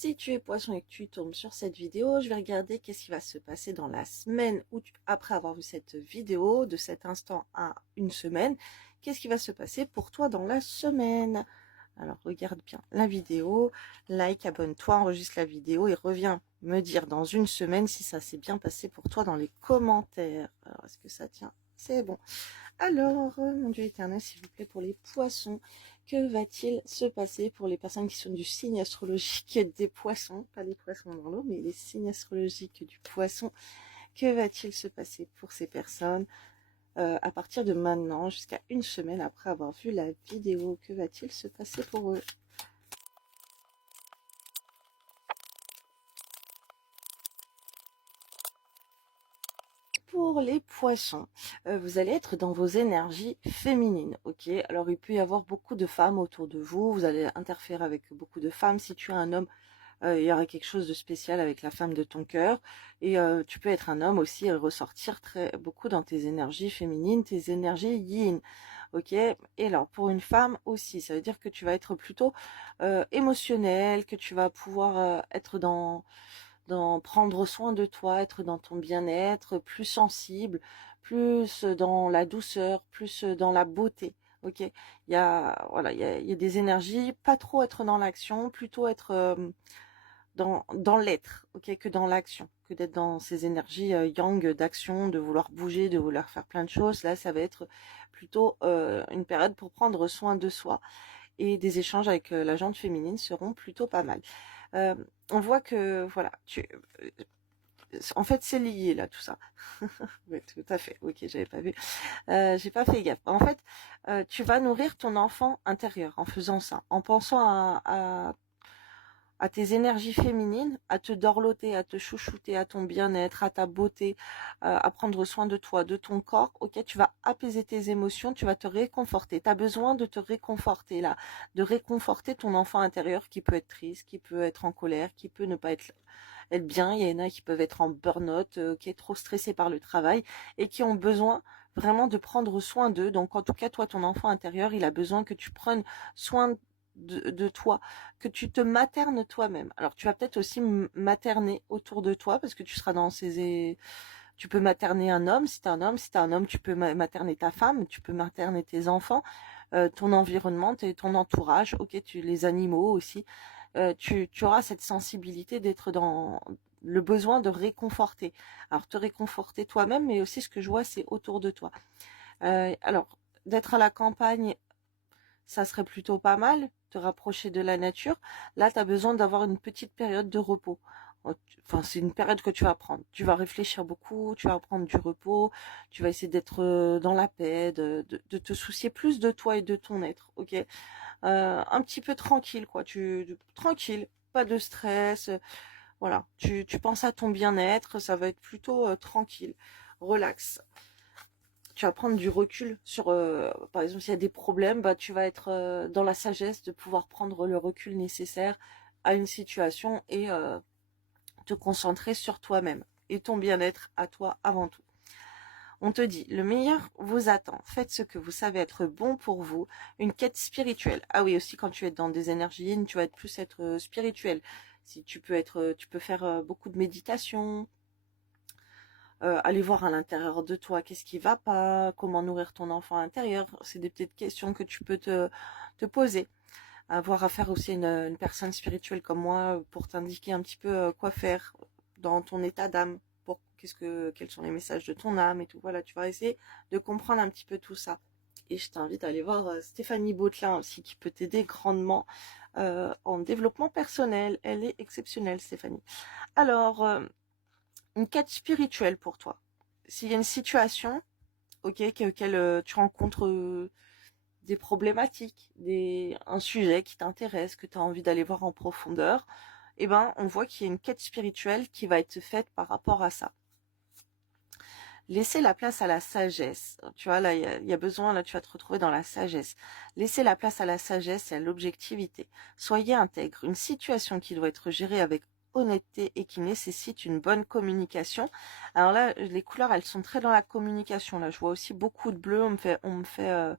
Si tu es poisson et que tu tombes sur cette vidéo, je vais regarder qu'est-ce qui va se passer dans la semaine où après avoir vu cette vidéo, de cet instant à une semaine, qu'est-ce qui va se passer pour toi dans la semaine. Alors regarde bien la vidéo, like, abonne-toi, enregistre la vidéo et reviens me dire dans une semaine si ça s'est bien passé pour toi dans les commentaires. Alors est-ce que ça tient? C'est bon. Alors, mon Dieu éternel, s'il vous plaît, pour les poissons, que va-t-il se passer pour les personnes qui sont du signe astrologique des poissons, pas les poissons dans l'eau, mais les signes astrologiques du poisson, que va-t-il se passer pour ces personnes à partir de maintenant jusqu'à une semaine après avoir vu la vidéo? Que va-t-il se passer pour eux? Pour les poissons, vous allez être dans vos énergies féminines, ok? Alors il peut y avoir beaucoup de femmes autour de vous, vous allez interférer avec beaucoup de femmes. Si tu es un homme, il y aurait quelque chose de spécial avec la femme de ton cœur. Et tu peux être un homme aussi et ressortir très beaucoup dans tes énergies féminines, tes énergies yin, ok? Et alors pour une femme aussi, ça veut dire que tu vas être plutôt émotionnel, que tu vas pouvoir être dans prendre soin de toi, être dans ton bien-être, plus sensible, plus dans la douceur, plus dans la beauté. Ok, il y a voilà, il y a des énergies, pas trop être dans l'action, plutôt être dans l'être, ok, que dans l'action, que d'être dans ces énergies yang d'action, de vouloir bouger, de vouloir faire plein de choses. Là, ça va être plutôt une période pour prendre soin de soi, et des échanges avec la jante féminine seront plutôt pas mal. Euh, on voit que voilà, en fait c'est lié là tout ça. Oui, tout à fait. Ok, j'avais pas vu. J'ai pas fait gaffe. En fait, tu vas nourrir ton enfant intérieur en faisant ça, en pensant à tes énergies féminines, à te dorloter, à te chouchouter, à ton bien-être, à ta beauté, à prendre soin de toi, de ton corps. Ok, tu vas apaiser tes émotions, tu vas te réconforter. Tu as besoin de te réconforter là, de réconforter ton enfant intérieur qui peut être triste, qui peut être en colère, qui peut ne pas être bien. Il y en a qui peuvent être en burn-out, qui est trop stressé par le travail et qui ont besoin vraiment de prendre soin d'eux. Donc en tout cas, toi, ton enfant intérieur, il a besoin que tu prennes soin de toi, que tu te maternes toi-même. Alors tu vas peut-être aussi materner autour de toi parce que tu seras dans ces... Tu peux materner un homme si t'es un homme, si t'es un homme tu peux materner ta femme, tu peux materner tes enfants, ton environnement, ton entourage, ok, les animaux aussi. Tu auras cette sensibilité d'être dans le besoin de réconforter. Alors te réconforter toi-même, mais aussi ce que je vois c'est autour de toi. Alors d'être à la campagne, ça serait plutôt pas mal, te rapprocher de la nature. Là, tu as besoin d'avoir une petite période de repos. Enfin, c'est une période que tu vas prendre. Tu vas réfléchir beaucoup, tu vas prendre du repos, tu vas essayer d'être dans la paix, de te soucier plus de toi et de ton être, ok? Un petit peu tranquille, quoi. Tranquille, pas de stress. Voilà, tu penses à ton bien-être, ça va être plutôt tranquille, relax. Tu vas prendre du recul sur, par exemple, s'il y a des problèmes, bah, tu vas être dans la sagesse de pouvoir prendre le recul nécessaire à une situation et te concentrer sur toi-même et ton bien-être à toi avant tout. On te dit, le meilleur vous attend. Faites ce que vous savez être bon pour vous. Une quête spirituelle. Ah oui, aussi quand tu es dans des énergies yin, tu vas être plus être spirituel. Si tu peux être, tu peux faire beaucoup de méditation, aller voir à l'intérieur de toi qu'est-ce qui va pas, comment nourrir ton enfant intérieur. C'est des petites questions que tu peux te poser. Avoir affaire aussi à une personne spirituelle comme moi pour t'indiquer un petit peu quoi faire dans ton état d'âme, pour quels sont les messages de ton âme et tout. Voilà, tu vas essayer de comprendre un petit peu tout ça. Et je t'invite à aller voir Stéphanie Bautelin aussi, qui peut t'aider grandement en développement personnel. Elle est exceptionnelle, Stéphanie. Alors, une quête spirituelle pour toi. S'il y a une situation, ok, auquel tu rencontres des problématiques, un sujet qui t'intéresse, que tu as envie d'aller voir en profondeur, eh ben, on voit qu'il y a une quête spirituelle qui va être faite par rapport à ça. Laissez la place à la sagesse. Tu vois, là, il y a besoin, là, tu vas te retrouver dans la sagesse. Laissez la place à la sagesse et à l'objectivité. Soyez intègre. Une situation qui doit être gérée avec honnêteté et qui nécessite une bonne communication. Alors là, les couleurs, elles sont très dans la communication. Là, je vois aussi beaucoup de bleu. On me fait